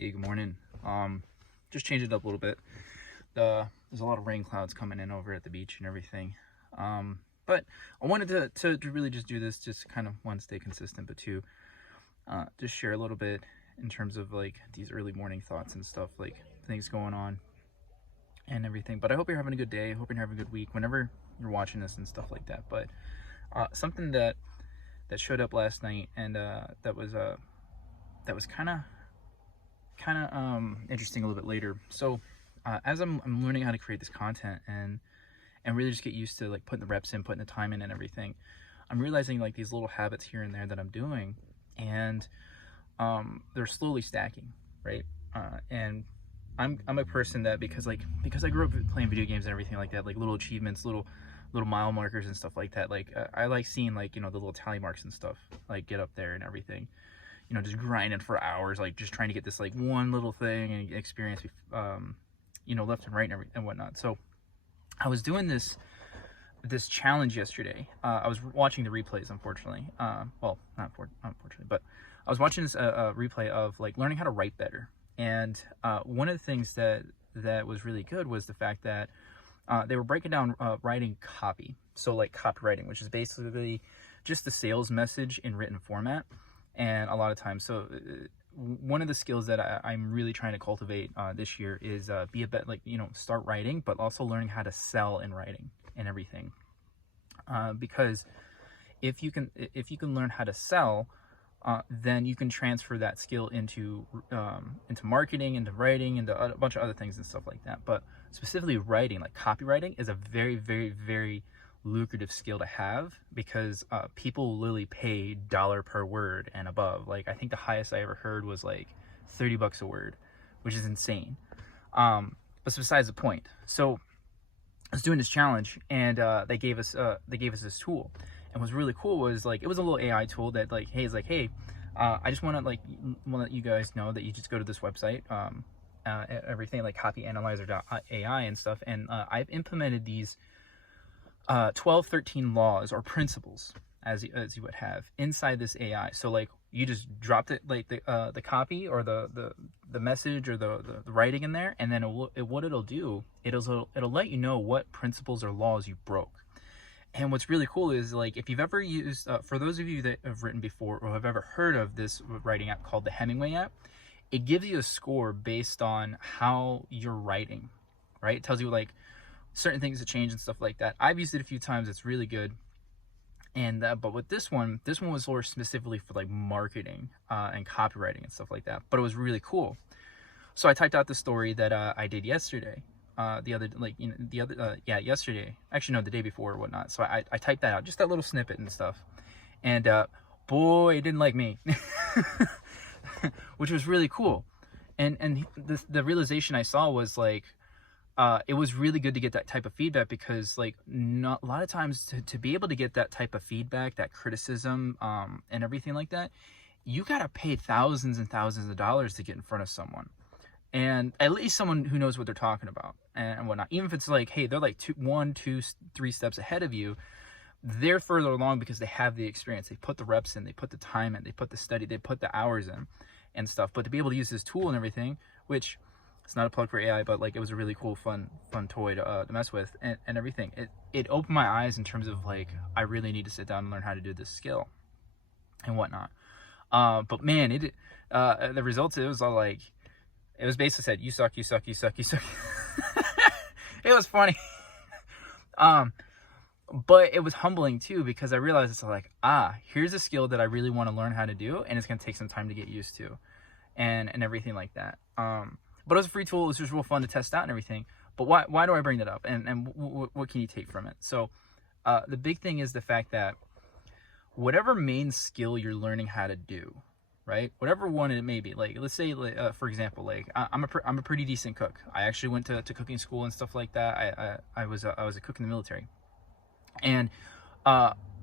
Hey, good morning. Just change it up a little bit. There's a lot of rain clouds coming in over at the beach and everything. But I wanted to really just do this, just kind of one, stay consistent, but two, just share a little bit in terms of like these early morning thoughts and stuff, like things going on and everything. But I hope you're having a good day. I hope you're having a good week whenever you're watching this and stuff like that. But something that showed up last night, and that was kind of interesting a little bit later. So as I'm learning how to create this content and really just get used to like putting the reps in, putting the time in and everything, I'm realizing like these little habits here and there that I'm doing, and they're slowly stacking, right? And I'm a person that because I grew up playing video games and everything like that, like little achievements, little mile markers and stuff like that, like I like seeing like, the little tally marks and stuff like get up there and everything, just grinding for hours, like just trying to get this like one little thing and experience, left and right and whatnot. So I was doing this challenge yesterday. I was watching the replays, unfortunately. Well, not unfortunately, but I was watching this replay of like learning how to write better. And one of the things that was really good was the fact that they were breaking down writing copy. So like copywriting, which is basically just the sales message in written format. And a lot of times, so one of the skills that I'm really trying to cultivate this year is be a bit like, start writing, but also learning how to sell in writing and everything. Because if you can learn how to sell, then you can transfer that skill into marketing, into writing, into a bunch of other things and stuff like that. But specifically writing, like copywriting, is a very, very, very lucrative skill to have, because people literally pay dollar per word and above. Like I think the highest I ever heard was like $30 a word, which is insane. But besides the point. So I was doing this challenge, and they gave us this tool. And what's really cool was like it was a little AI tool that like, hey, I just want to let you guys know that you just go to this website, everything like copyanalyzer.ai and stuff, and I've implemented these 13 laws or principles as you would have inside this AI. So like you just dropped it, like the copy or the message or the writing in there, and then what it'll do, it'll let you know what principles or laws you broke. And what's really cool is like if you've ever used, for those of you that have written before or have ever heard of this writing app called the Hemingway app, it gives you a score based on how you're writing, right? It tells you like certain things to change and stuff like that. I've used it a few times. It's really good. And but with this one was more specifically for like marketing and copywriting and stuff like that. But it was really cool. So I typed out the story that I did yesterday. Yesterday. Actually, no, the day before or whatnot. So I typed that out, just that little snippet and stuff. And boy, it didn't like me, which was really cool. And the realization I saw was like, it was really good to get that type of feedback, because like a lot of times to be able to get that type of feedback, that criticism, and everything like that, you got to pay thousands and thousands of dollars to get in front of someone, and at least someone who knows what they're talking about and whatnot. Even if it's like, hey, they're like 1, 2, 3 steps ahead of you, they're further along because they have the experience. They put the reps in, they put the time in, they put the study, they put the hours in and stuff. But to be able to use this tool and everything, which it's not a plug for AI, but like it was a really cool, fun toy to mess with and everything. It opened my eyes in terms of like, I really need to sit down and learn how to do this skill and whatnot. But man, the results, it was all like, it was basically said, you suck, you suck, you suck, you suck. It was funny. But it was humbling too, because I realized it's like, here's a skill that I really want to learn how to do, and it's going to take some time to get used to and everything like that. But it was a free tool. It was just real fun to test out and everything. But why do I bring that up? And what can you take from it? So the big thing is the fact that whatever main skill you're learning how to do, right? Whatever one it may be. Like, let's say, for example, like I'm a pretty decent cook. I actually went to cooking school and stuff like that. I was a cook in the military. And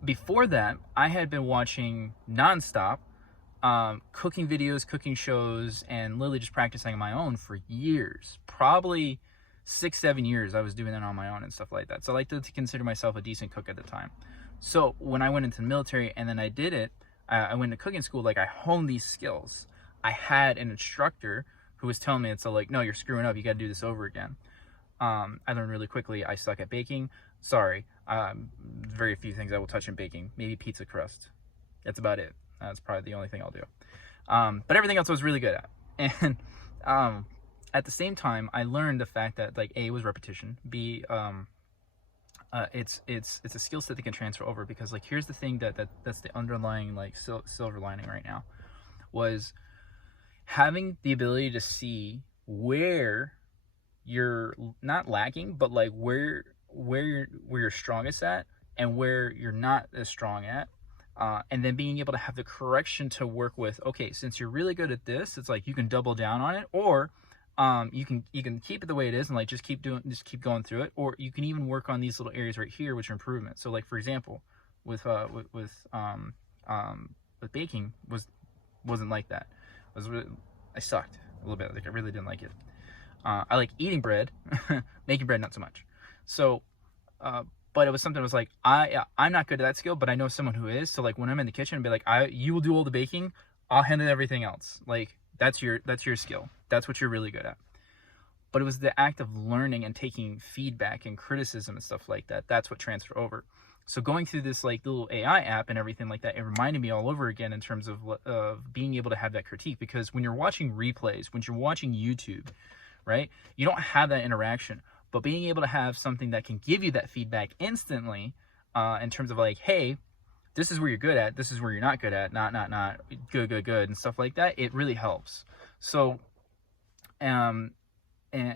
before that, I had been watching nonstop cooking videos, cooking shows, and literally just practicing on my own for years. Probably 6-7 years I was doing that on my own and stuff like that. So I like to consider myself a decent cook at the time. So when I went into the military and then I did it, I went to cooking school, like I honed these skills. I had an instructor who was telling me, it's like, no, you're screwing up, you got to do this over again. I learned really quickly I suck at baking. Sorry. Very few things I will touch in baking. Maybe pizza crust. That's about it. That's probably the only thing I'll do. But everything else I was really good at. And at the same time, I learned the fact that, like, A, was repetition. B, it's a skill set that can transfer over, because, like, here's the thing that's the underlying, like, silver lining right now, was having the ability to see where you're not lacking, but like where you're strongest at and where you're not as strong at, and then being able to have the correction to work with. Okay, since you're really good at this, it's like you can double down on it, or you can keep it the way it is and like just keep going through it, or you can even work on these little areas right here which are improvements. So like, for example, with baking wasn't like that. I sucked a little bit. Like, I really didn't like it. I like eating bread, making bread not so much. So, but it was something that was like, I'm not good at that skill, but I know someone who is. So like, when I'm in the kitchen, be like, you will do all the baking, I'll handle everything else. Like, that's your skill. That's what you're really good at. But it was the act of learning and taking feedback and criticism and stuff like that. That's what transferred over. So going through this like little AI app and everything like that, it reminded me all over again in terms of being able to have that critique. Because when you're watching replays, when you're watching YouTube, right, you don't have that interaction. But being able to have something that can give you that feedback instantly, in terms of like, hey, this is where you're good at, this is where you're not good at, not good, and stuff like that, it really helps. So, and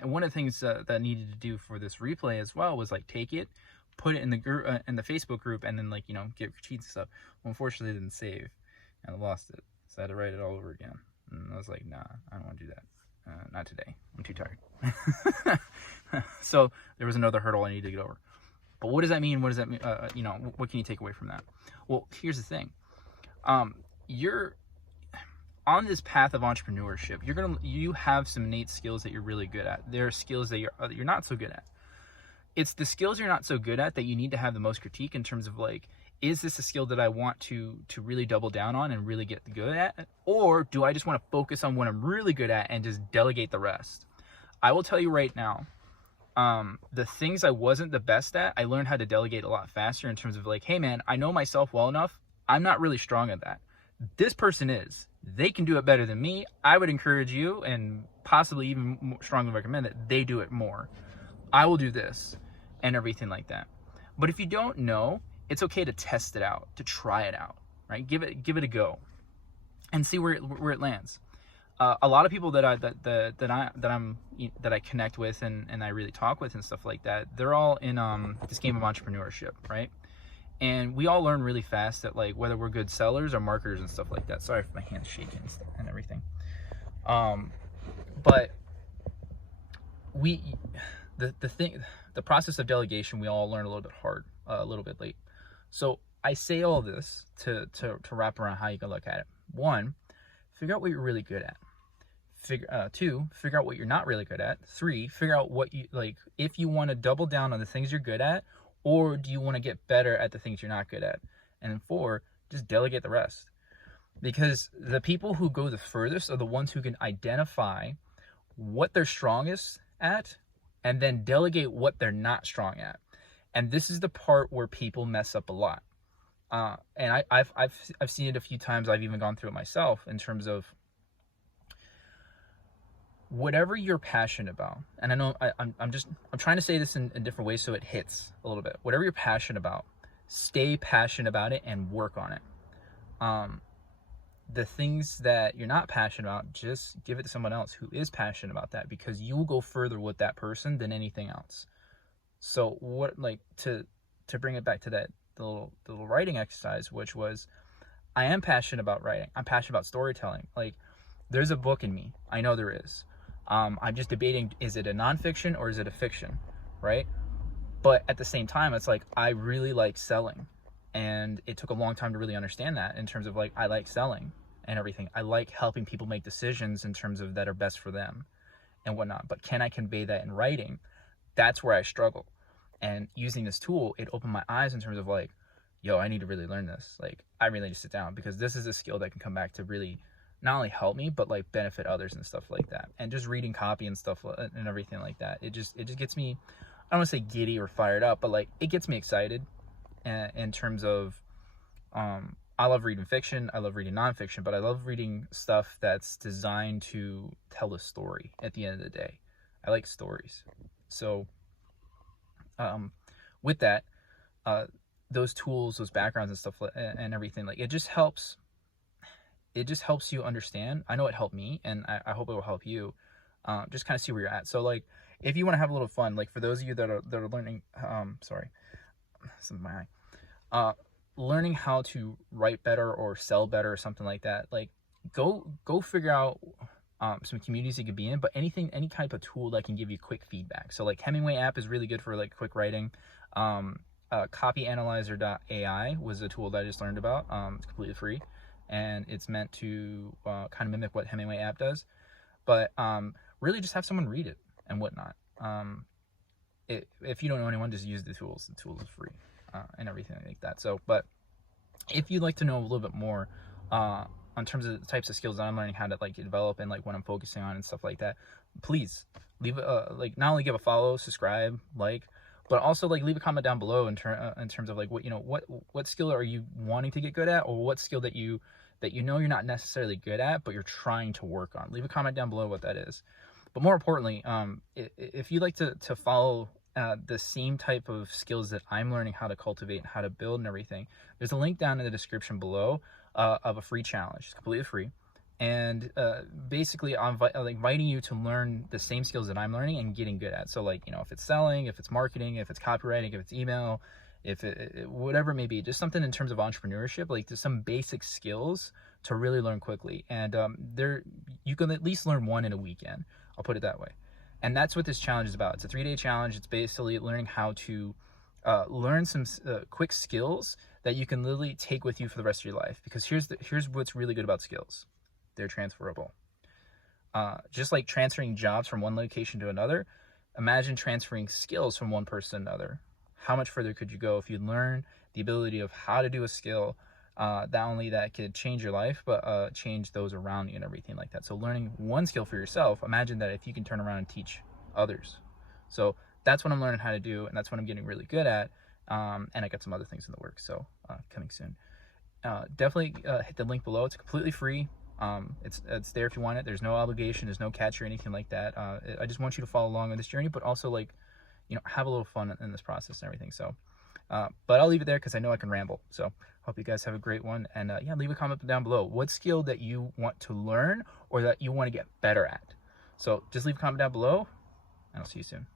one of the things that I needed to do for this replay as well was like take it, put it in the group, in the Facebook group, and then, like, you know, get critiques and stuff. Well, unfortunately, it didn't save, and I lost it, so I had to write it all over again. And I was like, nah, I don't want to do that. Not today. I'm too tired. So there was another hurdle I needed to get over. But what does that mean? What does that mean? You know, what can you take away from that? Well, here's the thing. You're on this path of entrepreneurship. You have some innate skills that you're really good at. There are skills that you're not so good at. It's the skills you're not so good at that you need to have the most critique in terms of like, is this a skill that I want to really double down on and really get good at? Or do I just want to focus on what I'm really good at and just delegate the rest? I will tell you right now, the things I wasn't the best at, I learned how to delegate a lot faster in terms of like, hey man, I know myself well enough. I'm not really strong at that. This person is. They can do it better than me. I would encourage you, and possibly even more strongly recommend that they do it more. I will do this and everything like that. But if you don't know, it's okay to test it out, to try it out, right? Give it a go and see where it lands. A lot of people that I connect with and I really talk with and stuff like that, they're all in this game of entrepreneurship, right? And we all learn really fast that, like, whether we're good sellers or marketers and stuff like that. Sorry for my hands shaking and everything. But the process of delegation, we all learn a little bit late. So I say all this to wrap around how you can look at it. 1, figure out what you're really good at. 2, figure out what you're not really good at. 3, figure out what you like, if you want to double down on the things you're good at, or do you want to get better at the things you're not good at. And then 4, just delegate the rest. Because the people who go the furthest are the ones who can identify what they're strongest at and then delegate what they're not strong at. And this is the part where people mess up a lot. And I've seen it a few times. I've even gone through it myself in terms of whatever you're passionate about. And I know I'm trying to say this in different ways so it hits a little bit. Whatever you're passionate about, stay passionate about it and work on it. The things that you're not passionate about, just give it to someone else who is passionate about that, because you will go further with that person than anything else. So what, like, to bring it back to the little writing exercise, which was, I am passionate about writing. I'm passionate about storytelling. Like, there's a book in me. I know there is. I'm just debating, is it a nonfiction or is it a fiction, right? But at the same time, it's like, I really like selling. And it took a long time to really understand that in terms of, like, I like selling and everything. I like helping people make decisions in terms of that are best for them and whatnot. But can I convey that in writing? That's where I struggle. And using this tool, it opened my eyes in terms of like, yo, I need to really learn this. Like, I really need to sit down, because this is a skill that can come back to really not only help me, but like benefit others and stuff like that. And just reading copy and stuff and everything like that, it just gets me, I don't want to say giddy or fired up, but like it gets me excited in terms of, I love reading fiction, I love reading nonfiction, but I love reading stuff that's designed to tell a story at the end of the day. I like stories. So with that, those tools, those backgrounds and stuff and everything, like it just helps you understand. I know it helped me, and I hope it will help you, just kind of see where you're at. So like if you want to have a little fun, like for those of you that are learning, sorry, this is my eye, learning how to write better or sell better or something like that, like go figure out some communities you could be in, but any type of tool that can give you quick feedback. So like Hemingway app is really good for like quick writing. Copyanalyzer.ai was a tool that I just learned about. It's completely free, and it's meant to kind of mimic what Hemingway app does, but really just have someone read it and whatnot. If you don't know anyone, just use the tools. The tools is free and everything like that. So, but if you'd like to know a little bit more in terms of the types of skills that I'm learning how to like develop and like what I'm focusing on and stuff like that, please leave like not only give a follow, subscribe, like, but also like leave a comment down below in terms of like what skill are you wanting to get good at, or what skill that you know you're not necessarily good at but you're trying to work on. Leave a comment down below what that is. But more importantly, if you'd like to follow the same type of skills that I'm learning how to cultivate and how to build and everything, there's a link down in the description below of a free challenge. It's completely free, and basically I'm like inviting you to learn the same skills that I'm learning and getting good at. So like, you know, if it's selling, if it's marketing, if it's copywriting, if it's email, if it whatever it may be, just something in terms of entrepreneurship, like just some basic skills to really learn quickly. And there you can at least learn one in a weekend, I'll put it that way. And that's what this challenge is about. It's a 3-day challenge. It's basically learning how to learn some quick skills that you can literally take with you for the rest of your life. Because here's what's really good about skills. They're transferable. Just like transferring jobs from one location to another, imagine transferring skills from one person to another. How much further could you go if you learn the ability of how to do a skill, not only that could change your life, but change those around you and everything like that. So learning one skill for yourself, imagine that if you can turn around and teach others. So that's what I'm learning how to do, and that's what I'm getting really good at. And I got some other things in the works, so coming soon. Definitely hit the link below. It's completely free. It's there if you want it. There's no obligation, there's no catch or anything like that. I just want you to follow along on this journey, but also like, you know, have a little fun in this process and everything. So but I'll leave it there because I know I can ramble. So hope you guys have a great one, and yeah, leave a comment down below what skill that you want to learn or that you want to get better at. So just leave a comment down below, and I'll see you soon.